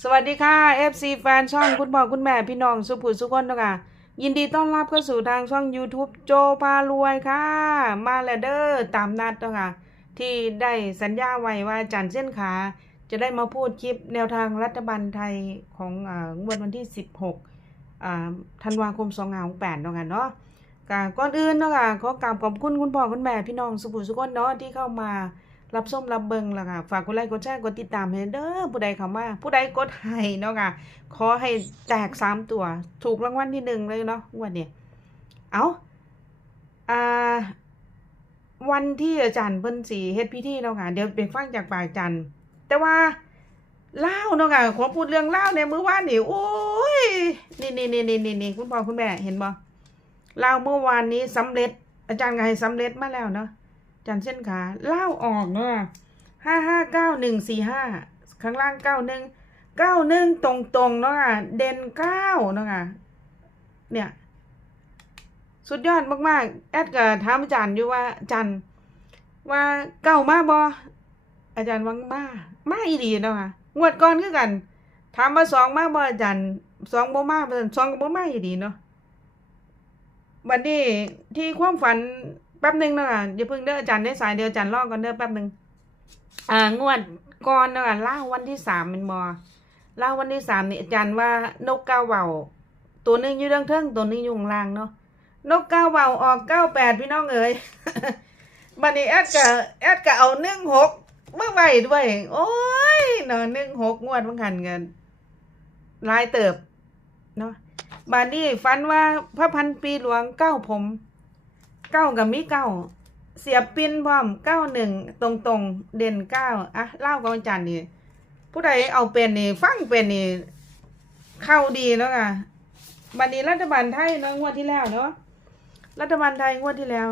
สวัสดีค่ะ FC แฟนช่องคุณพ่อคุณแม่พี่น้องสุภุสุคนเนะคะยินดีต้อนรับเข้าสู่ทางช่อง YouTube โจพารวยค่ะ มาแล้วเด้อตามนัดนะค่ะที่ได้สัญญาไว้ว่าจันเส้นขา จะได้มาพูดคลิปแนวทางรัฐบาลไทยของอ่างวดวันที่ 16อ่าธันวาคม2568นาะค่ะเนาะก็ก่อนอื่นเนาะค่ะขอกราบขอบคุณคุณพ่อคุณแม่พี่น้องสุภุสุคนเนาะที่เข้ามา รับส้มรับเบิงแล้วค่ะ ฝากกดไลค์กดแชร์กดติดตามให้เด้อผู้ใดเข้ามาผู้ใดกดให้เนาะค่ะ ขอให้แตกสามตัว ถูกรางวัลที่หนึ่งเลยเนาะวันนี้เอาอ่าวันที่อาจารย์เพิ่นสีเฮ็ดพิธีเนาะค่ะ เดี๋ยวไปฟังจากปากอาจารย์ แต่ว่าเล่าเนาะค่ะขอพูดเรื่องเล่าในมื้อวานนี่โอ้ยนี่นี่นี่นี่นี่นี่คุณพ่อคุณแม่เห็นบ่เล่าเมื่อวานนี้สำเร็จ อาจารย์ก็ให้สำเร็จมาแล้วเนาะ จันเส้นขาเล่าออกเนาะห้าห้าเก้าหนึ่งสี่ห้าข้างล่างเก้าหนึ่งเก้าหนึ่งตรงตรงๆเนาะค่ะเด่นเก้าเนาะค่ะเนี่ย สุดยอดมากๆ แอดก็ถามอาจารย์อยู่ว่าอาจารย์ว่าเก้ามาบออาจารย์วังมามาอีดีเนาะค่ะงวดก่อนคือกันถามมาสองมาบออาจารย์สองบ่มาเพิ่นสองก็บ่มาอีดีเนาะวันนี้ที่ความฝัน แป๊บหนึ่งเนาะค่ะอย่าเพิ่งเด้ออาจารย์ได้สายเดียวอาจารย์ล่อกก่อนเด้อแป๊บหนึ่งอ่างวดก่อนเนาะค่ะล่าวันที่สามเป็นบอล่าวันที่สามนี่อาจารย์ว่านกกาเหว่าตัวหนึ่งอยู่เรื่องเทิงตัวหนึงอยู่ข้างล่างเนาะนกกาเหว่าออกเก้าแปดพี่น้องเอ๋ยบันนี้แอดกะแอดกะเอาหนึ่งหกเมื่อไหร่ด้วย โอ้ยเนาะหนึ่งหกงวดบังคันกันลายเติบเนาะบันนี้ฝันว่าพระพันปีหลวงเก้าผม เก้ากับมีเก้าเสียบปินพร้อมเก้าหนึ่งตรงตรงเด่นเก้าอะเล่ากับอาจารย์นี่ผู้ใดเอาเป็นนี่ฟังเป็นนี่เข้าดีเนาะค่ะบันนี้รัฐบาลไทยเนาะงวดที่แล้วเนาะรัฐบาลไทยงวดที่แล้ว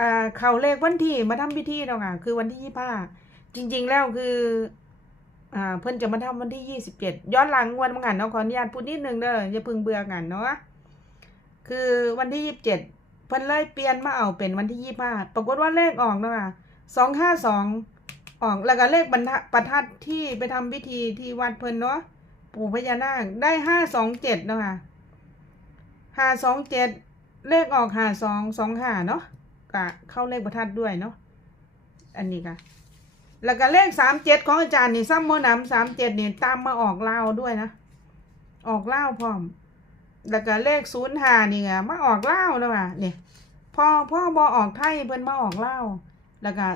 อ่าเขาเลขวันที่มาทำพิธีเนาะค่ะคือวันที่ยี่ห้าจริง ๆแล้วคืออ่าเพิ่นจะมาทำวันที่ยี่สิบเจ็ดย้อนหลังวันมังหันเนาะขออนุญาตพูดนิดนึงเด้ออย่าพึ่งเบื่อกันเนาะคือวันที่ยี่สิบเจ็ด เพิ่นเลยเปลี่ยนมาเอาเป็นวันที่ยี่ห้าปรากฏว่าเลขออกเนาะค่ะสองห้าสองออกแล้วก็เลขบรรทัดประทัดที่ไปทำพิธีที่วัดเพิ่นเนาะปู่พญานาคได้ห้าสองเจ็ดเนาะค่ะห้าสองเจ็ดเลขออกห้าสองสองห้าเนาะกะเข้าเลขประทัดด้วยเนาะอันนี้ค่ะแล้วก็เลขสามเจ็ดของอาจารย์นี่ซ้ำโมนำสามเจ็ดนี่ตามมาออกเล่าด้วยนะ ออกเล่าพร้อม แล้วก็เลขศูนย์หานี่ไงมาออกเล่าแล้วว่ะเนี่ยพ่อพ่อบอออกไทยเพิ่นมาออกเล่าแล้วก็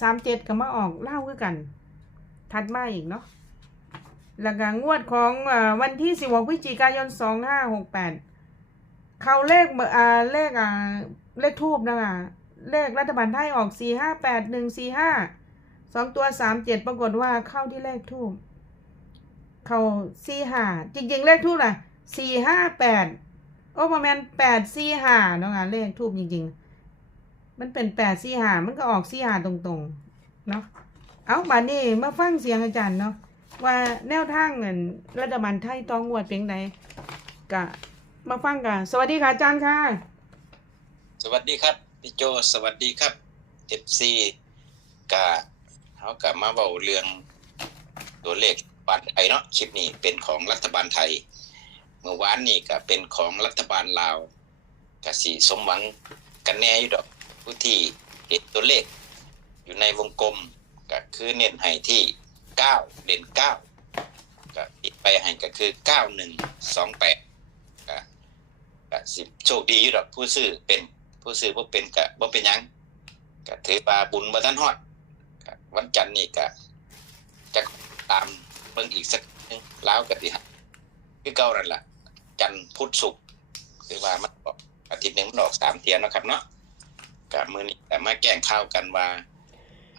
สามเจ็ดก็มาออกเล่าคือกันถัดมาอีกเนาะแล้วก็งวดของวันที่สิบหกพฤศจิกายนสองห้าหกแปดเขาเลขเบอร์อ่าเลขอ่าเลขทูบนะคะเลขรัฐบาลไทยออกสี่ห้าแปดหนึ่งสี่ห้าสองตัวสามเจ็ดปรากฏว่าเข้าที่เลขทูบเขาสี่ห้าจริง ๆ เลขทูบน่ะ สี่ห้าแปดโอ้ประมาณแปดสี่ห้าเนาะงานเลขทูบจริง ๆ มันเป็นแปดสี่ห้ามันก็ออกสี่ห้าตรงๆ เนาะเอาบัดนี้มาฟังเสียงอาจารย์เนาะว่าแนวทางเงินรัฐบาลไทยต้องงวดเพียงใดกะมาฟังกันสวัสดีค่ะอาจารย์ค่ะ สวัสดีครับพี่โจสวัสดีครับเอฟซีกะเขากะมาเบาเรื่องตัวเลขบัตรไทยเนาะคลิปนี้เป็นของรัฐบาลไทย เมื่อวานนี่ก็เป็นของรัฐบาลลาวกะสีสมหวังกันแน่อยู่ดอกผู้ที่เห็นตัวเลข อยู่ในวงกลมก็คือเน้นให้ที่เก้าเด่นเก้าก็อีกไปให้ก็คือเก้าหนึ่งสองแปดก็ก็สิโชคดีอยู่ดอกผู้ซื้อเป็นผู้ซื้อบ่เป็นกะบ่เป็นหยังกะถือปลาบุญบ่ทันฮอดวันจันทร์นี่กะจะตามเบิ่งอีกสักนึงแลาวกะสิฮะคือเก่านั่นล่ะ จันทร์พุธศุกร์คือว่ามันออกอาทิตย์หนึ่งมันออกสามเที่ยเนะครับเนาะกะมื้อนี้ก็มาแก้งข่าวกันว่า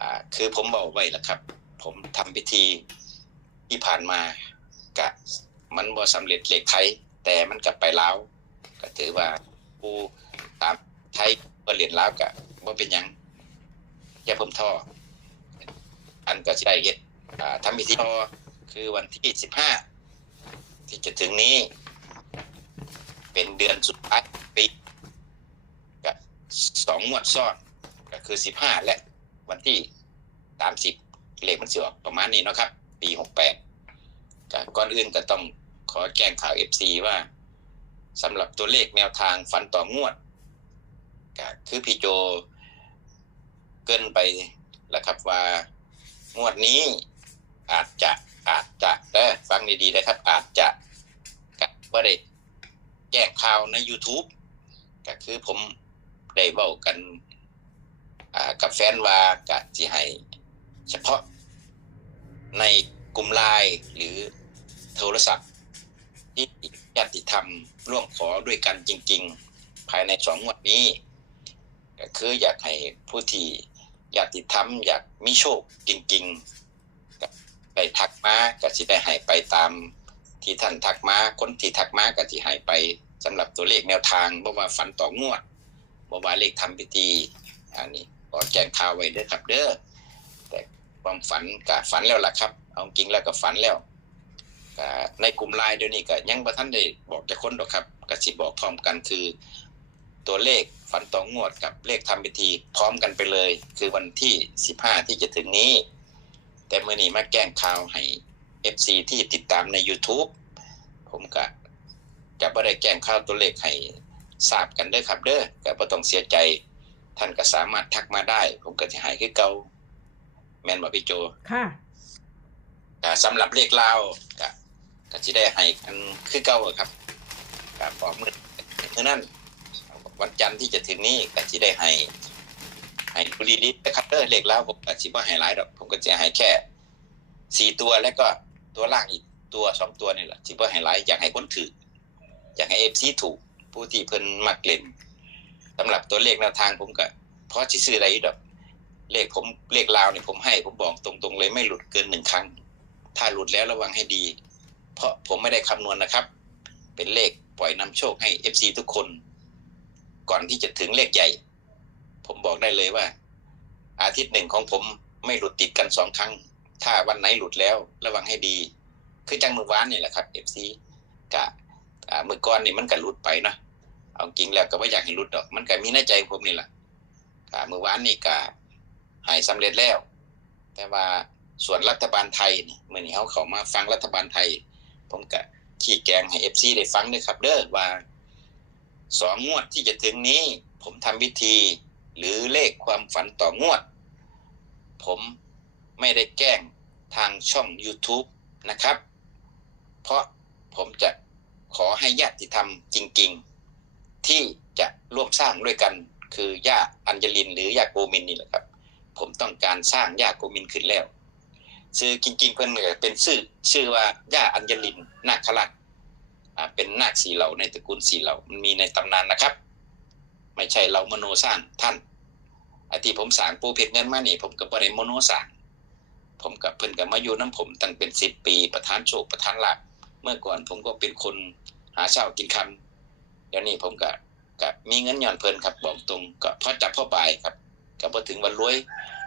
อ่า คือผมบอกไว้แล้วครับ ผมทำพิธีที่ผ่านมากะมันบ่สำเร็จเลขไทยแต่มันกลับไปลาวก็ถือว่าผู้ตามไทยบ่เรียนลาวกะว่าเป็นยังแค่เพิ่มท่อ อันก็สิได้เฮ็ดอ่าทำพิธีท่อคือวันที่สิบห้าที่จะถึงนี้ เป็นเดือนสุดท้ายปีกับสองงวดซ้อน ก็คือสิบห้าและวันที่สามสิบเลขมันสิออกประมาณนี้นะครับ ปีหกแปดก็ก่อนอื่นก็ต้องขอแจ้งข่าว FC ว่าสำหรับตัวเลขแนวทางฟันต่องวดก็คือพี่โจเกินไปแล้วครับว่างวดนี้อาจจะอาจจะเด้อฟังดีๆนะครับ อาจจะกับว่าได้ แจ้งข่าวใน YouTube ก็คือผมได้เว้ากันกับแฟนว่ากะสิให้เฉพาะในกลุ่มไลน์หรือโทรศัพท์ที่ญาติธรรมร่วมขอด้วยกันจริง ๆ ภายในสองงวดนี้ ก็คืออยากให้ผู้ที่ญาติธรรมอยากมีโชคจริงๆได้ทักมาก็สิได้ให้ไปตาม ที่ท่านทักมาคนที่ทักมาก็สิให้ไปสำหรับตัวเลขแนวทางบ่ว่าฝันต่องวดบ่ว่าเลขทำพิธีอันนี้ขอแจ้งข่าวไว้เด้อครับเด้อแต่ความฝันก็ฝันแล้วล่ะครับ เอาจริงแล้วก็ฝันแล้วในกลุ่มไลน์เดี๋ยวนี้ก็ยังบ่ทันได้บอกจะค้นดอกครับกสิบอกพร้อมกันคือ ตัวเลขฝันต่องวดกับเลขทำพิธีพร้อมกันไปเลย คือวันที่15ที่จะถึงนี้ แต่เมื่อนี้มาแก้งข่าวให้ FC ที่ติดตามใน YouTube ผมก็จะบ่ได้แจ้งข่าวตัวเลขให้ทราบกันเด้อครับ เด้อก็บ่ต้องเสียใจท่านก็สามารถทักมาได้ ผมก็จะใหายคือเก่าแม่นบ่พี่โจค่ะก็สำหรับเลขลาวก็ก็สิได้ให้กันคือเก่าอะครับก็บอกมื้อมื้อนั้นวันจันทร์ที่จะถึงนี้ก็สิได้ให้ให้บุรีลิตนะครับเด้อเลขลาวผมก็สิบ่ให้หลายดอก ผมก็จะให้แค่สี่ตัวแล้วก็ ตัวล่างอีกตัวสองตัวนี่แหละสิบ่ให้หลายอยากให้คนถืออยากให้ FC ถูก ผู้ที่เพิ่นมักเล่นสำหรับตัวเลขแนวทางผมก็เพราะสิซื้ออะไรดอกเลขผมเลขลาวเนี่ยผมให้ผมบอกตรงๆ เลยไม่หลุดเกินหนึ่งครั้ง ถ้าหลุดแล้วระวังให้ดี เพราะผมไม่ได้คำนวณนะครับ เป็นเลขปล่อยนำโชคให้ FC ทุกคน ก่อนที่จะถึงเลขใหญ่ ผมบอกได้เลยว่า อาทิตย์หนึ่งของผมไม่หลุดติดกันสองครั้ง ถ้าวันไหนหลุดแล้วระวังให้ดี คือจังมือวานนี่แหละครับ FC กะอ่ามือก้อนนี่มันก็หลุดไปเนาะเอาจริงแล้วก็ไม่อยากให้หลุดดอก มันก็มีในใจผมนี่แหละอ่าเมื่อวานนี่ก็หายสำเร็จแล้ว แต่ว่าส่วนรัฐบาลไทยนี่เมื่อนี้เขาเขามาฟังรัฐบาลไทย ผมก็ขี้แกงให้เอฟซีได้ฟังด้วยครับ เด้อว่าสองงวดที่จะถึงนี้ ผมทำวิธีหรือเลขความฝันต่องวด ผม ไม่ได้แกล้งทางช่อง YouTube นะครับ เพราะผมจะขอให้ญาติธรรมจริง ๆ ที่จะร่วมสร้างด้วยกัน คือย่าอัญญลิน หรือย่าโกมินนี่แหละครับ ผมต้องการสร้างย่าโกมินขึ้นแล้วชื่อจริงๆเพิ่นก็เป็นชื่อชื่อว่าย่าอัญญลินนาคราชเป็นนาคสีเหล่าในตระกูลสีเหล่ามันมีในตำนานนะครับ ไม่ใช่เรามโนสร้างท่านไอที่ผมสร้างปูเพชรเงินมานี่ผมก็บ่ได้มโนสร้าง ผมกับเพิ่นก็มาอยู่น้ำผมตั้งเป็นสิบปีประธานโชคประธานลาภเมื่อก่อนผมก็เป็นคนหาเช้ากินคำเดี๋ยวนี้ผมก็ก็มีเงินหย่อนเพลินครับบอกตรงก็พอจับพ่อบายครับก็พอถึงวันรวย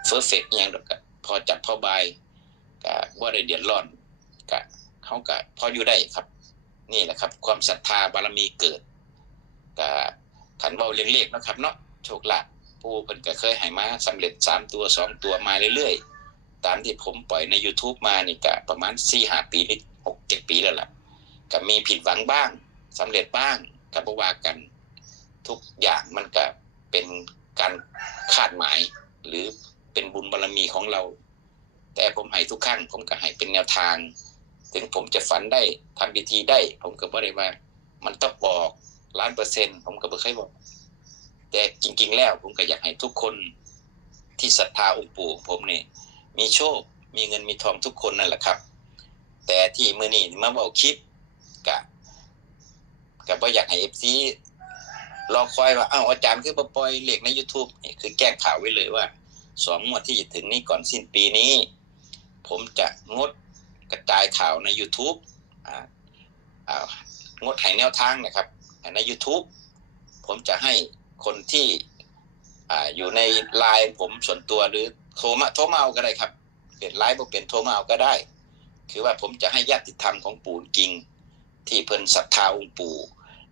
เฟอร์เฟกอหย่างดอกก็พอจับพ่อบายก็ว่าได้เดือดร้อนก็เขาก็พออยู่ได้ครับ นี่แหละครับ ความศรัทธาบารมีเกิดก็ขันเบาเลี้ยงเลขเนะครับเนาะโชคลาภผู้เพิ่นก็เคยให้มาสำเร็จสามตัวสองตัวมาเรื่อยๆ ตามที่ผมปล่อยใน YouTube มานี่ก็ประมาณสี่ห้าปีหรือหกเจ็ดปีแล้วล่ะก็มีผิดหวังบ้างสำเร็จบ้างก็บ่ว่ากัน ทุกอย่างมันก็เป็นการคาดหมาย หรือเป็นบุญบารรมีของเรา แต่ผมให้ทุกครั้งผมก็ให้เป็นแนวทาง ถึงผมจะฝันได้ทำพิธีได้ ผมก็บ่ได้ว่า มันต้องบอกล้านเปอร์เซ็นต์ผมก็บ่เคยบอก แต่จริง ๆ แล้วผมก็อยากให้ทุกคนที่ศรัทธาองค์ปู่ของผมเนี่ย มีโชค มีเงินมีทองทุกคนนั่นแหละครับ แต่ที่มือนี้มาบอกคลิปกะกะบ่อยากให้เอฟซีรอคอยว่าอ้าวอาจารย์คือบ่ปล่อยเลขใน YouTube นี่คือแก้ข่าวไว้เลยว่าสองงวดที่จะถึงนี้ก่อนสิ้นปีนี้ ผมจะงดกระจายข่าวใน YouTube อ่าอ่างดให้แนวทางนะครับ ใน YouTube ผมจะให้คนที่อ่าอยู่ในไลน์ผมส่วนตัวหรือ โทรมาโทรมาเอาก็ได้ครับเป็นไลน์บ่เป็นโทรมาเอาก็ได้ คือว่าผมจะให้ญาติธรรมของปู่จริง ที่เพิ่นศรัทธาองค์ปู่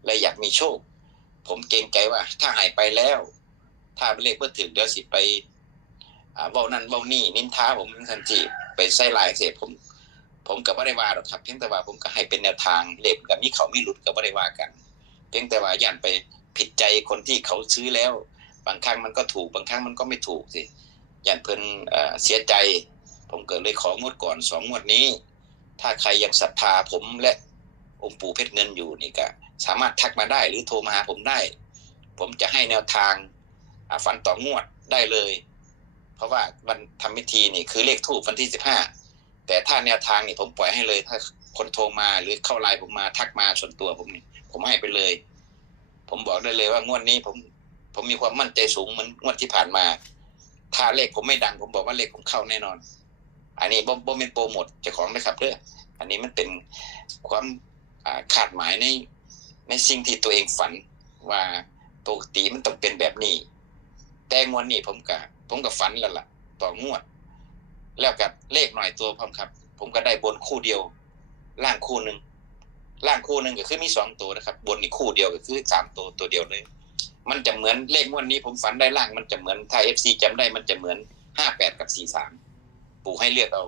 และอยากมีโชค ผมเกรงใจว่า ถ้าหายไปแล้ว ถ้าเลขเพื่อถึงเดี๋ยวสิไปเว้านั่นเว้านี่นินท้าผมทันทีไปใส่ลายเสียผม ผมก็บ่ได้ว่าหรอกครับ เพียงแต่ว่าผมก็ให้เป็นแนวทางเลขกับมีเขาไมีหลุดก็บ่ได้ว่ากัน เพียงแต่ว่าย่านไปผิดใจคนที่เขาซื้อแล้ว บางครั้งมันก็ถูกบางครั้งมันก็ไม่ถูกสิ ย่านเพิ่นเสียใจ ผมเก็เลยของวดก่อนสองงวดนี้ ถ้าใครยังศรัทธาผมและองค์ปู่เพชรเงินอยู่นี่ก็สามารถทักมาได้หรือโทรมาหาผมได้ ผมจะให้แนวทางฟันต่องวดได้เลย เพราะว่าวันทำพิธีนี่คือเลขทูบวันที่สิบห้าแต่ถ้าแนวทางนี่ผมปล่อยให้เลย ถ้าคนโทรมาหรือเข้าไลน์ผมมาทักมาส่วนตัวผมนี่ผมให้ไปเลย ผมบอกได้เลยว่างวดนี้ผมผมมีความมั่นใจสูงเหมือนงวดที่ผ่านมา ถ้าเลขผมไม่ดังผมบอกว่าเลขผมเข้าแน่นอน อันนี้บ่บ่เป็นโปรโมทเจ้าของนะครับเด้ออันนี้มันเป็นความาคาดหมายในในสิ่งที่ตัวเองฝันว่าปกติมันต้องเป็นแบบนี้ แต่งวดนี้ผมก็ผมก็ฝันแล้วล่ะ ต่องวด แล้วกับเลขหน่อยตัวพร้อมครับ ผมก็ได้บนคู่เดียว ล่างคู่หนึ่งล่างคู่หนึ่งก็คือมีสองตัวนะครับ บนอีกคู่เดียวก็คือสามตัวตัวเดียวเลย มันจะเหมือนเลขงวดนี้ผมฝันได้ล่างมันจะเหมือนถ้าเอฟซีจำได้มันจะเหมือนห้าแปดกับสี่สามปู่ให้เลือกเอา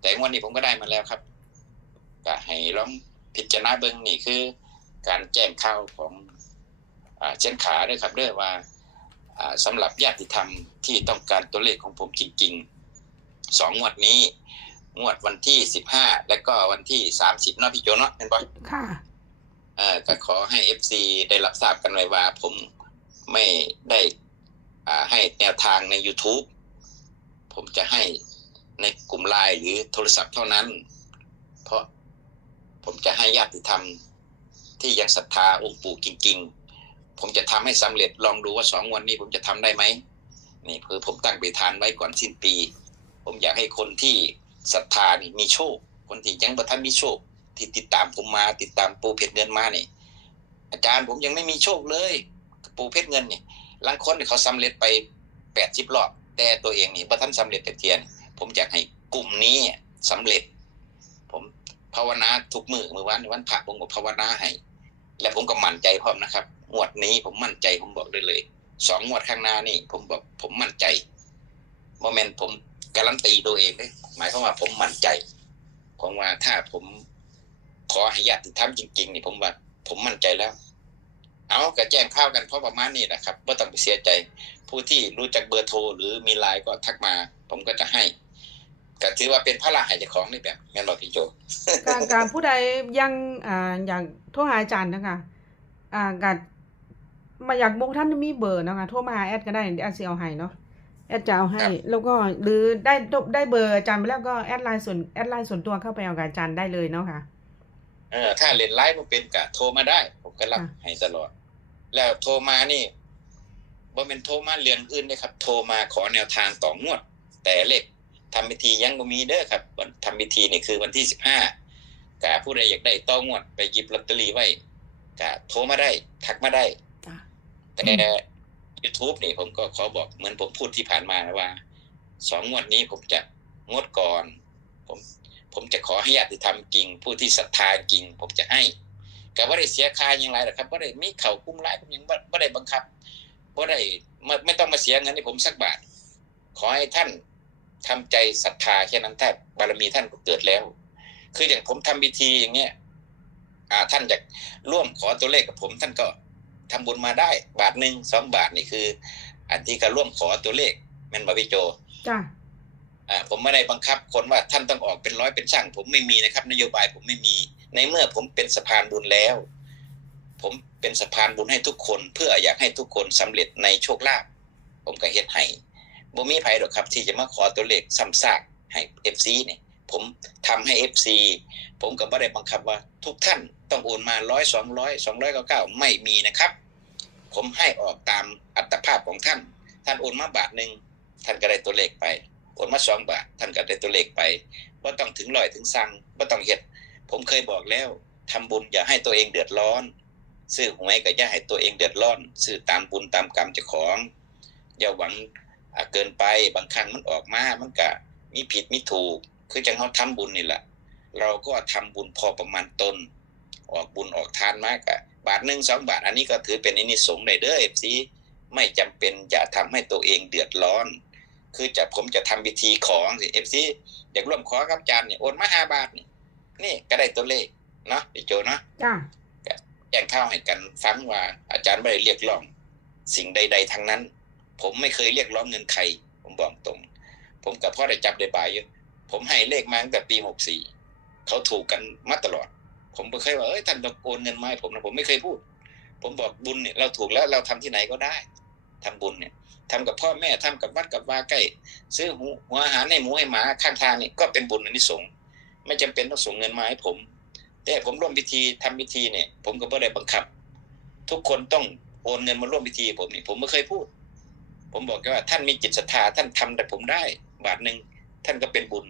แต่งวดนี้ผมก็ได้มาแล้วครับก็ให้ลองพิจารณาเบิ้งนี่คือ การแจ้งข่าวของอ่าเช่นขาด้วยครับเด้วยว่าอ่าสำหรับญาติธรรมที่ต้องการตัวเลขของผมจริงๆสองงวดนี้ งวดวันที่สิบห้าและก็วันที่สามสิบเนาะพี่โจเนาะเป็นปะค่ะเอ่อก็ขอให้เอฟซีได้รับทราบกันไว้ว่าผม ไม่ได้ให้แนวทางใน YouTube ผมจะให้ในกลุ่มไลน์หรือโทรศัพท์เท่านั้น เพราะผมจะให้ญาติธรรมที่ยังศรัทธาองค์ปู่จริง ๆ ผมจะทำให้สำเร็จลองดูว่าสองวันนี้ผมจะทำได้ไหมนี่คือผมตั้งไปทานไว้ก่อนสิ้นปี ผมอยากให้คนที่ศรัทธานี่มีโชค คนที่ยังบ่ทันมีโชค ที่ติดตามผมมา ติดตามปูเพชรเงินมานี่อาจารย์ผมยังไม่มีโชคเลย ปูเพชรเงินเนี่ยบางคนเนี่ยเขาสำเร็จไปแปดสิบรอบ แต่ตัวเองนี่พระท่านสำเร็จแต่เทียน ผมอยากให้กลุ่มนี้สำเร็จ ผมภาวนาทุกมือเมื่อวานวันพระผมก็ภาวนาให้และผมก็มั่นใจพร้อมนะครับงวดนี้ผมมั่นใจผมบอกได้เลยสองงวดข้างหน้านี่ ผมบอกผมมั่นใจโมเมนต์ผมการันตีตัวเองเลยหมายความว่าผมมั่นใจผมว่าถ้าผมขอให้ญาติธรรมจริงๆนี่ผมว่าผมมั่นใจแล้ว เอาก็แจ้งข่าวกันเพราะประมาณนี้แหละครับไม่ต้องไปเสียใจ ผู้ที่รู้จักเบอร์โทร หรือมีไลน์ก็ทักมา ผมก็จะให้ก็ถือว่าเป็นพระราหายเจ้าของนี่แบบแม่นบอกพี่โจการการผู้ใดยังอ่าอยากโทรหาอาจารย์นะคะอ่าการมาอยากบอกท่านมีเบอร์เนาะคะโทรมาหาแอดก็ได้เดี๋ยวแอดสิเอาให้เนาะแอดจะเอาให้ครับแล้วก็หรือได้ได้เบอร์อาจารย์ไปแล้วก็แอดไลน์ส่วนแอดไลน์ส่วนตัวเข้าไปเอากับอาจารย์ได้เลยเนาะค่ะเออถ้าเล่นไลน์มันเป็นกะโทรมาได้ ผมก็รับค่ะให้ตลอด แล้วโทรมานี่บ่เป็นโทรมาเรื่องอื่นเลยครับ โทรมาขอแนวทางต่องวด แต่เลขทำพิธียังบ่มีเด้อครับวันทำพิธีนี่คือวันที่สิบห้ากะผู้ใดอยากได้ต่องวด ไปหยิบลอตเตอรี่ไว้กะโทรมาได้ทักมาได้จ้ะแต่ YouTube นี่ผมก็ขอบอกเหมือนผมพูดที่ผ่านมานะว่าสองงวดนี้ผมจะงดก่อน ผม ผมจะขอให้ญาติธรรมจริง ผู้ที่ศรัทธาจริง ผมจะให้ ก็ว่าได้เสียค่าอย่างไรหรอกครับว่าได้มีเข่ากุ้มไล่ผมยังว่าได้บังคับว่าได้ไม่ไม่ต้องมาเสียเงินให้ผมสักบาท ขอให้ท่านทำใจศรัทธาแค่นั้นถ้าบารมีท่านก็เกิดแล้ว คืออย่างผมทำพิธีอย่างเงี้ยอ่าท่านอยากร่วมขอตัวเลขกับผม ท่านก็ทำบุญมาได้ บาทหนึ่งสองบาทนี่คือ อันที่ก็ร่วมขอตัวเลขแม่นบาพี่โจจ้ะอ่าผมไม่ได้บังคับคนว่าท่านต้องออกเป็นร้อยเป็นช่าง ผมไม่มีนะครับ นโยบายผมไม่มี ในเมื่อผมเป็นสะพานบุญแล้ว ผมเป็นสะพานบุญให้ทุกคน เพื่ออยากให้ทุกคนสำเร็จในโชคลาภผมก็เฮ็ดให้บ่มีไผหรอกครับ ที่จะมาขอตัวเลขซ้ำซากให้ FC นี่ยผมทำให้ FC ผมก็บ่ได้บังคับว่า ทุกท่านต้องโอนมาร้อยสองร้อยสองร้อยเก้าเก้าไม่มีนะครับ ผมให้ออกตามอัตภาพของท่าน ท่านโอนมาบาทหนึ่งท่านก็ได้ตัวเลขไปโอนมาสองบาท ท่านก็ได้ตัวเลขไปว่าต้องถึงร้อยถึงสั่งว่าต้องเฮ็ด ผมเคยบอกแล้วทำบุญอย่าให้ตัวเองเดือดร้อน ซื้อหวยก็อย่าให้ตัวเองเดือดร้อน ซื้อตามบุญตามกรรมเจ้าของ อย่าหวังเกินไปบางครั้งมันออกมามันก็มีผิดมีถูก คือจังเขาทำบุญนี่แหละเราก็ทำบุญพอประมาณตน ออกบุญออกทานมากอะบาทหนึ่งสองบาท อันนี้ก็ถือเป็นอินิสงส์ได้เด้อเอฟซีไม่จำเป็นจะทำให้ตัวเองเดือดร้อน คือจะผมจะทำพิธีของสิเอฟซีอยากร่วมขอกับอาจารย์เนี่ยโอนมาห้าบาทนี่ นี่ก็ได้ตัวเลขเนาะพี่โจเนาะจ้าแจ้งข้าวให้กันฟังว่าอาจารย์ไม่ได้เรียกร้อง สิ่งใด ๆทั้งนั้น ผมไม่เคยเรียกร้องเงินใคร ผมบอกตรง ผมกับพ่อได้จับได้บายอยู่ผมให้เลขมาตั้งแต่ปีหกสี่เขาถูกกันมาตลอด ผมไม่เคยว่าเอ้ยท่านต้องโอนเงินมาให้ผมนะผมไม่เคยพูด ผมบอกบุญเนี่ยเราถูกแล้วเราทำที่ไหนก็ได้ทำบุญเนี่ยทำกับพ่อแม่ทำกับวัดกับวาใกล้ ซื้อหูหัวอาหารให้หมูให้หมาข้างทางนี่ก็เป็นบุญอันนี้สงส์ ไม่จำเป็นต้องส่งเงินมาให้ผม แต่ผมร่วมพิธีทำพิธีเนี่ย ผมก็ไม่ได้บังคับ ทุกคนต้องโอนเงินมาร่วมพิธี ผมนี่ผมไม่เคยพูด ผมบอกแค่ว่าท่านมีจิตศรัทธาท่านทำแต่ผมได้ บาทหนึ่งท่านก็เป็นบุญ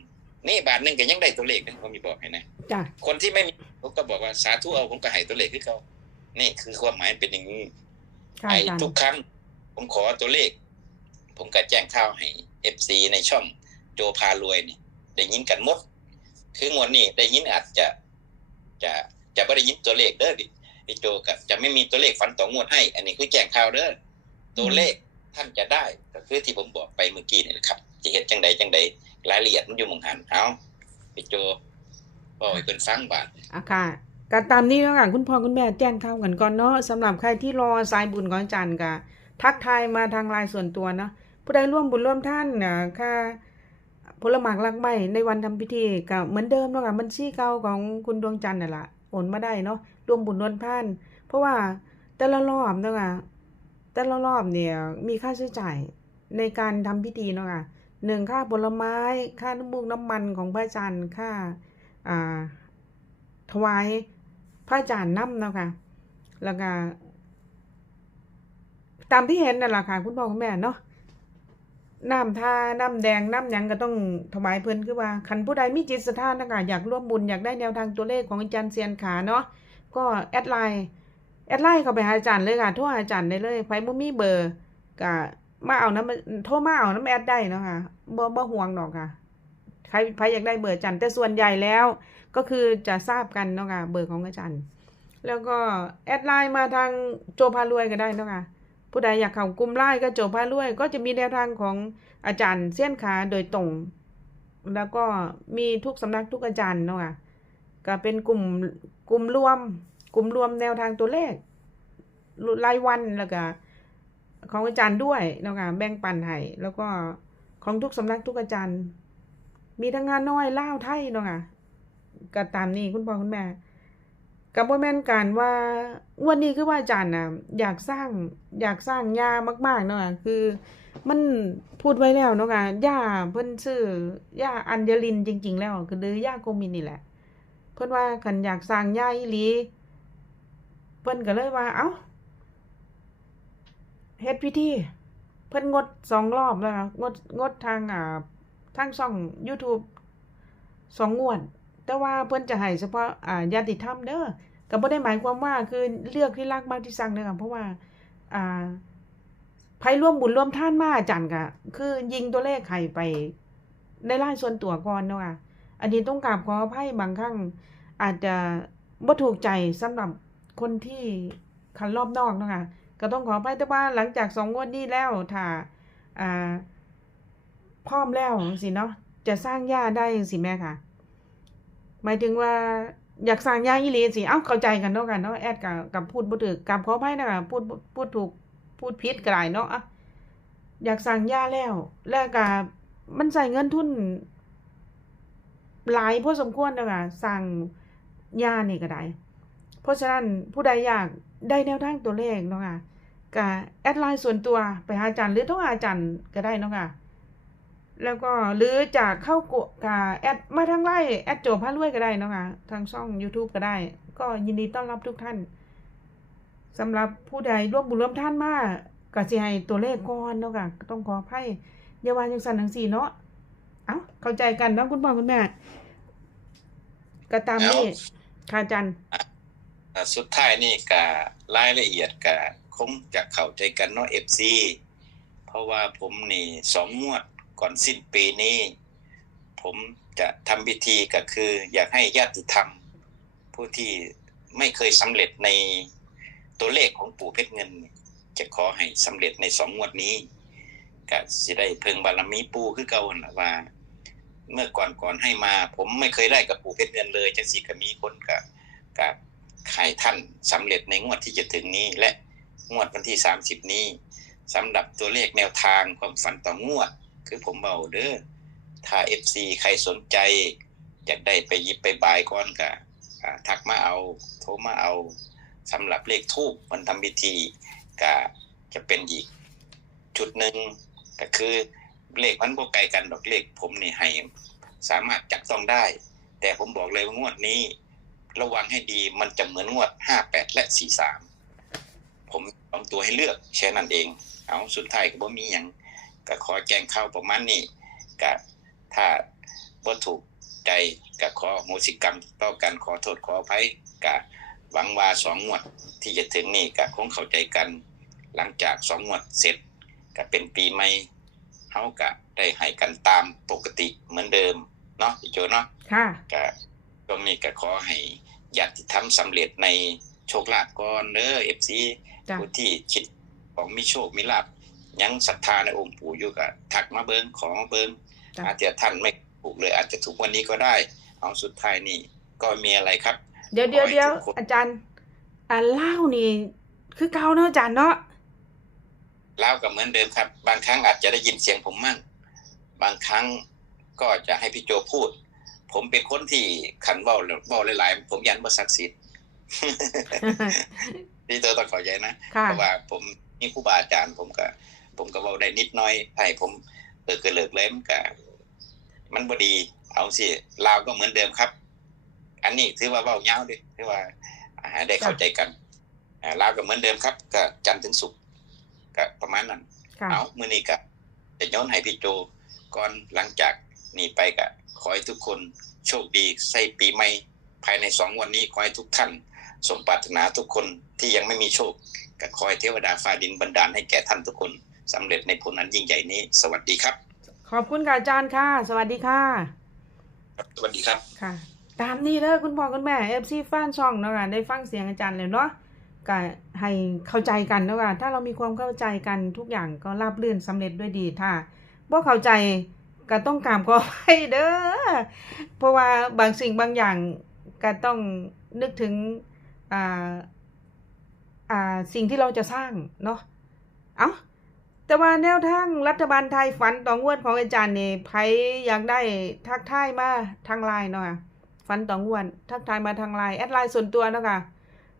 นี่บาทหนึ่งก็ยังได้ตัวเลขเลยผมมีบอกให้นะจ้าคนที่ไม่มีผมก็บอกว่าสาธุเอาผมก็ให้ตัวเลขให้เขานี่คือความหมายเป็นอย่างนี้ค่ะไอ้อาจารย์ทุกครั้ง ผมขอตัวเลข ผมก็แจ้งข่าวให้เอฟซีในช่องโจพารวยนี่ได้ยินกันหมด คืองวดนี้ได้ยินอาจจะจะจะไม่ได้ยินตัวเลขเด้อดิพี่โจกับจะไม่มีตัวเลขฝันต่องวดให้ อันนี้คือแจ้งข่าวเด้อตัวเลขท่านจะได้ก็คือที่ผมบอกไปเมื่อกี้นี่แหละครับ จะเห็นจังใดจังใดรายละเอียดมันอยู่หมองหันเอาพี่โจบอกให้เพิ่นฟังบาดอะค่ะก็ตามนี้แล้วกันคุณพ่อคุณแม่แจ้งข่าวกันก่อนเนาะสำหรับใครที่รอสายบุญของอาจารย์ก็ทักทายมาทางไลน์ส่วนตัวเนาะผู้ใดร่วมบุญร่วมท่านน่ะค่า ผลหมากลักไม้ในวันทำพิธีก็เหมือนเดิมเนาะค่ะบัญชีเก่าของคุณดวงจันทร์น่ะละโอนมาได้เนาะรวมบุญรวมท่าน เพราะว่าแต่ละรอบเนาะค่ะแต่ละรอบเนี่ยมีค่าใช้จ่ายในการทำพิธีเนาะค่ะหนึ่งค่าผลไม้ค่าน้ำมูกน้ำมันของพระอาจารย์ค่าอ่าถวายพระอาจารย์น้ำเนาะค่ะแล้วก็ตามที่เห็นนั่นแหละค่ะคุณพ่อคุณแม่เนาะ น้ำทาน้ำแดงน้ำหยังก็ต้องถวายเพิ่นคือว่าคันผู้ใดมีจิตศรัทธานะคะอยากร่วมบุญอยากได้แนวทางตัวเลขของอาจารย์เซียนขาเนาะก็แอดไลน์แอดไลน์เข้าไปหาอาจารย์เลยค่ะโทรหาอาจารย์ได้เลยไผบ่มีเบอร์ก็มาเอาน้ำโทรมาเอาน้ำแอดได้เนาะค่ะบ่บ่ห่วงดอกค่ะใครใครอยากได้เบอร์อาจารย์แต่ส่วนใหญ่แล้ว ก็คือจะทราบกันเนาะค่ะเบอร์ของอาจารย์ แล้วก็แอดไลน์มาทางโจพารวยก็ได้เนาะค่ะ ผู้ใดอยากเข้ากลุ่มไลน์ก็โจพารวย ก็จะมีแนวทางของอาจารย์เสี้ยนขาโดยตรง แล้วก็มีทุกสำนักทุกอาจารย์เนาะค่ะก็เป็นกลุ่มกลุ่มรวม กลุ่มรวมแนวทางตัวเลขรายวันแล้วก็ของอาจารย์ด้วยเนาะค่ะแบ่งปันให้แล้วก็ของทุกสำนักทุกอาจารย์ มีทั้งงานน้อยเล่าไทยเนาะค่ะก็ตามนี้คุณพ่อคุณแม่ กับว่าแม่นการว่าวันนี้คือว่าอาจารย์น่ะอยากสร้างอยากสร้างยามาก ๆ เนาะคือมันพูดไว้แล้วเนาะค่ะยาเพิ่นชื่อยาอัญญลินจริง ๆ แล้วคือหรือยาโกมินนี่แหละ เพิ่นว่าคันอยากสร้างยาอีหลีเพิ่นก็เลยว่า เอ้าเฮ็ดพิธีเพิ่นงดสองรอบแล้วงดงดทางอ่าทางช่อง YouTube สองงวด แต่ว่าเพิ่อนจะให้เฉพาะอ่าญาติธรรมเด้อก็บ่ได้หมายความว่าคือเลือกที่รักมากที่สั่งเด้อค่ะเพราะว่าอ่าไผร่วมบุญร่วมท่านมาอาจารย์ก็คือยิงตัวเลขให้ไปในไลน์ส่วนตัวก่อนเนาะอันนี้ต้องกราบขออภัยบางครั้งอาจจะบ่ถูกใจสำหรับคนที่คันรอบนอกเนาะคะก็ต้องขออภัยแต่ว่าหลังจากสองงวดนี้แล้วถ้าอ่าพร้อมแล้วสิเนาะจะสร้างย่าได้สิแม่ค่ะ หมายถึงว่าอยากสร้างย่าอีหลีสิเอ้าเข้าใจกันเนาะกันเนาะแอดกับกับพูดบ่ถูกกับขออภัยนะคะพูดพูดถูกพูดผิดก็ได้เนาะอะอยากสร้างย่าแล้ว แล้วก็มันใส่เงินทุนหลายพอสมควรเนาะค่ะสร้างย่านี่ก็ได้ เพราะฉะนั้นผู้ใดอยากได้แนวทางตัวเลขเนาะค่ะก็แอดไลน์ส่วนตัวไปหาอาจารย์หรือทรหาอาจารย์ก็ได้เนาะค่ะ แล้วก็หรือจะเข้ากดกับแอดมาทางไลน์แอดโจพารวยก็ได้นะคะทางช่อง YouTube ก็ได้ ก็ยินดีต้อนรับทุกท่านสำหรับผู้ใดร่วมบุญร่วมท่านมากก็สิให้ตัวเลขก่อนเนาะค่ะก็ต้องขออภัยอย่าว่าจังซั่นจังซี่เนาะเอ้าเข้าใจกันเนาะคุณพ่อคุณแม่ก็ตามนี้ค่ะอาจารย์อ่าสุดท้ายนี่ก็รายละเอียดก็คงจะเข้าใจกันเนาะ FC เพราะว่าผมนี่สองงวด ก่อนสิ้นปีนี้ ผมจะทำพิธีก็คือ อยากให้ญาติธรรม ผู้ที่ไม่เคยสำเร็จในตัวเลขของปู่เพชรเงิน จะขอให้สำเร็จในสองงวดนี้ก็สิได้เพิงบารมีปู่คือเก่านละว่า เมื่อก่อนก่อนให้มา ผมไม่เคยได้กับปู่เพชรเงินเลยจังสีก็มีคนกับกับขายท่านสำเร็จในงวดที่จะถึงนี้ และงวดวันที่สามสิบนี้สำหรับตัวเลขแนวทางความฝันต่องวด คือผมเบาเด้อถ้าเอฟซีใครสนใจ อยากได้ไปยิบไปบายก่อนก็อ่าทักมาเอา โทรมาเอาสำหรับเลขทูบมันทำพิธีก็จะเป็นอีก จุดหนึ่งก็คือเลขมันบ่ไกลกันดอกเลขผมนี่ให้สามารถจับต้องได้ แต่ผมบอกเลยว่างวดนี้ ระวังให้ดีมันจะเหมือนงวดห้าแปดและสี่สามผมสองตัวให้เลือกแค่นั้นเอง เอาสุดท้ายก็บ่มีอย่าง ก็ขอแจ้งเข้าประมาณนี้ก็ถ้าบ่ถูกใจก็ขออโหสิกรรมต่อกันขอโทษขออภัยก็หวังว่าสองงวดที่จะถึงนี่ก็คงเข้าใจกัน หลังจากสองงวดเสร็จก็เป็นปีใหม่เฮาก็ได้ให้กันตามปกติเหมือนเดิมเนาะพี่โจเนาะค่ะก็ตรงนี้ก็ขอให้ญาติธรรมสำเร็จในโชคลาภก่อนเด้อ FC จ้ะผู้ที่คิดของมีโชคมีลาภ ยังศรัทธาในองค์ปู่อยู่ก็ทักมาเบิ่งขอมาเบิ่งจ้ะอาจจะท่านไม่ถูกเลย อาจจะถูกวันนี้ก็ได้ เอาสุดท้ายนี่ก็มีอะไรครับ เดี๋ยวเดี๋ยวขอให้เดี๋ยวทุกคนอาจารย์อ่าเล่านี่ คือเก่าเนาะอาจารย์เนาะเล่าวกับเหมือนเดิมครับ บางครั้งอาจจะได้ยินเสียงผมมั่งบางครั้งก็จะให้พี่โจพูด ผมเป็นคนที่ขันเบ้าเบ้าหลายๆ ผมยันบ่ศักดิ์สิทธิ์พี่โจต้องเข้าใจนะค่ะเพราะว่าผมมีครูบาอาจารย์ผมก็ ผมก็เว้าได้นิดหน้อยให้ผมเออเกิดเลิกเลยมันก็มันบ่ดีเอาสิลาวก็เหมือนเดิมครับ อันนี้ถือว่าเว้ายาวเด้วยถือว่าอ่าได้เข้าใจกันอ่าลาวก็เหมือนเดิมครับ ก็จันทร์ถึงศุกร์ก็ประมาณนั้นค่ะเอามื้อนี้ก็จะย้อนให้พี่โจก่อนหลังจากนี้ไปก็ขอให้ทุกคนโชคดีใส่ปีใหม่ภายในสองวันนี้ขอให้ทุกท่านสมปรารถนาทุกคนที่ยังไม่มีโชคก็ขอให้เทวดาฟ้าดินบันดาลให้แก่ท่านทุกคน สำเร็จในผลนั้นยิ่งใหญ่นี้ สวัสดีครับ ขอบคุณค่ะอาจารย์ค่ะ สวัสดีค่ะสวัสดีครับค่ะ ตามนี้เด้อคุณพ่อคุณแม่เอฟซีแฟนช่องเนาะค่ะได้ฟังเสียงอาจารย์แล้วเนาะก็ให้เข้าใจกันเนาะค่ะถ้าเรามีความเข้าใจกันทุกอย่างก็ราบรื่นสำเร็จด้วยดีถ้าบ่เข้าใจก็ต้องกราบขออภัยเด้อเพราะว่าบางสิ่งบางอย่างก็ต้องนึกถึงอ่าอ่าสิ่งที่เราจะสร้างเนาะเอา แต่ว่าแนวทางรัฐบาลไทยฝันต่องวดของอาจารย์นี่ไผอยากได้ทักทายมาทางไลน์เนาะฝันต่องวดทักทายมาทางไลน์แอดไลน์ส่วนตัวเนาะค่ะ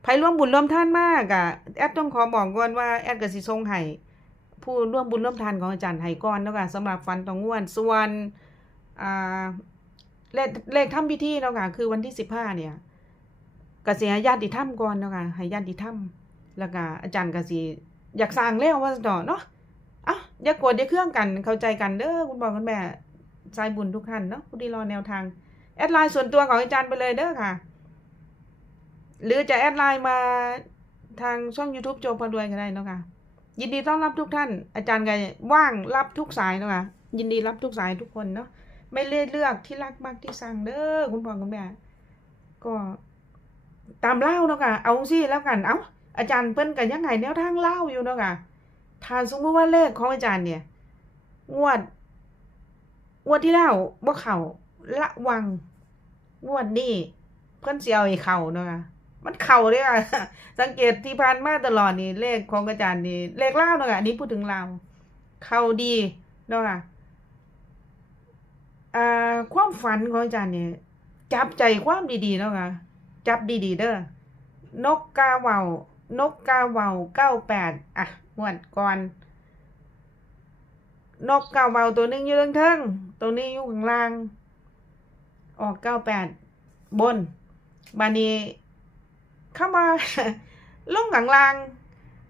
ไผร่วมบุญร่วมทานมากอะแอดต้องขอบอกก่อนว่าแอดก็สิส่งให้ผู้ร่วมบุญร่วมทานของอาจารย์ให้ก่อนเนาะค่ะสำหรับฝันต่องวดส่วนอ่าเลขเลขทำพิธีเนาะค่ะคือวันที่15เนี่ยก็สิให้ญาติธรรมก่อนเนาะค่ะให้ญาติธรรมแล้วก็อาจารย์ก็สิอยากสร้างแล้วว่าต่อเนาะ อย่ากโกรธอย่าเครื่องกันเข้าใจกันเด้อคุณพ่อคุณแม่สายบุญทุกท่านเนาะผู้ที่รอแนวทาง แอดไลน์ส่วนตัวของอาจารย์ไปเลยเด้อค่ะ หรือจะแอดไลน์มาทางช่อง YouTube โจพารวยก็ได้เนาะค่ะ ยินดีต้อนรับทุกท่าน อาจารย์ก็ว่างรับทุกสายเนาะค่ะ ยินดีรับทุกสายทุกคนเนาะไม่เลือกเลือกที่รักมากที่สั่งเด้อคุณพ่อคุณแม่ก็ตามเล่าเนาะค่ะ เอาสิแล้วกัน เอาอาจารย์เพิ่นกันยังไงแนวทางเล่าอยู่เนาะค่ะ ถ้าสมมติว่าเลขของอาจารย์เนี่ย งวด งวดที่แล้วบ่เขาระวัง งวดนี้เพิ่อนเสิเอาให้เข้าเนาะมันเข้าเด้อค่ะสังเกตที่ผ่านมาตลอดนี่เลขของอาจารย์นี่เลขลาวเนาะอันนี้พูดถึงลาวเข้าดีเนาะอ่าความฝันของอาจารย์เนี่ยจับใจความดีๆเนาะค่ะจับดีๆเด้อนกกาเว่านกกาเว่าเก้าแปดอะ งวดก่อน นกเก่าเหว่าตัวหนึงอยู่เรื่องทิงตัวนี้อยู่ข้างล่าง ออกเก้าแปดบนบานี้เข้ามาลงข้างล่าง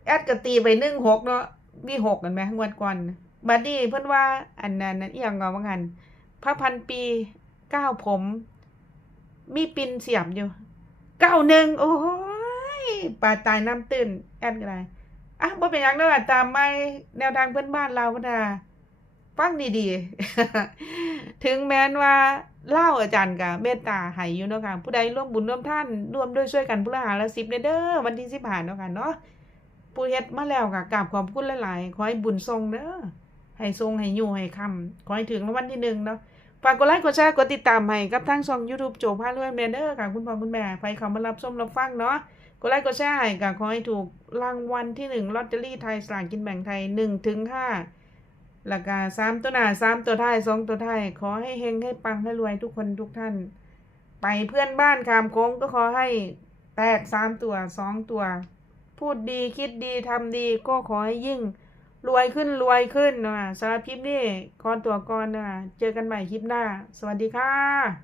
แอดกตีไปหนึ่งหกเนาะมีหกกันไหมงวดก่อนบัดนี้เพิ่อนว่าอันนั้นนั่นอียังก็ว่างันพระพันปีเก้าผม มีปินเสียบอยู่เก้าหนึ่งโอ้ยปลาตายน้ำตื้นแอดก็ได้ อะบ่เป็นยังเด้อตามไม่แนวทางเพื่อนบ้านเราพนาฟังดีๆ ถึงแม้นว่าเล่าอาจารย์กับเมตตาให้อยู่เนาะค่ะผู้ใดร่วมบุญร่วมท่านร่วมด้วยช่วยกันผู้ละหาละสิบเด้อวันที่สิบหาเนาะค่ะเนาะผู้เฮ็ดมาแล้วก็กราบขอบคุณหลายๆ ขอให้บุญทรงเด้อให้ทรงให้อยู่ให้คำขอให้ถึงวัลที่หนึ่งเนาะฝากกดไลค์กดแชร์กดติดตามให้กับทางช่อง YouTube โจพารวยแมเดอร์ค่ะ คุณพ่อคุณแม่ไปเขามารับชมรับฟังเนาะ กดไลค์กดแชร์ให้ก็ขอให้ถูกรางวัลที่หนึ่งลอตเตอรี่ไทยสลากกินแบ่งไทยหนึ่งถึงห้าแล้วก็สามตัวหน้าสามตัวท้ายสองตัวท้ายขอให้เฮงให้ปังให้รวยทุกคนทุกท่าน ไปเพื่อนบ้านคามโค้งก็ขอให้แตกสามตัวสองตัว พูดดีคิดดีทำดีก็ขอให้ยิ่งรวยขึ้นรวยขึ้นนะสำหรับคลิปนี้ขอนตัวก่อนนะเจอกันใหม่คลิปหน้า สวัสดีค่ะ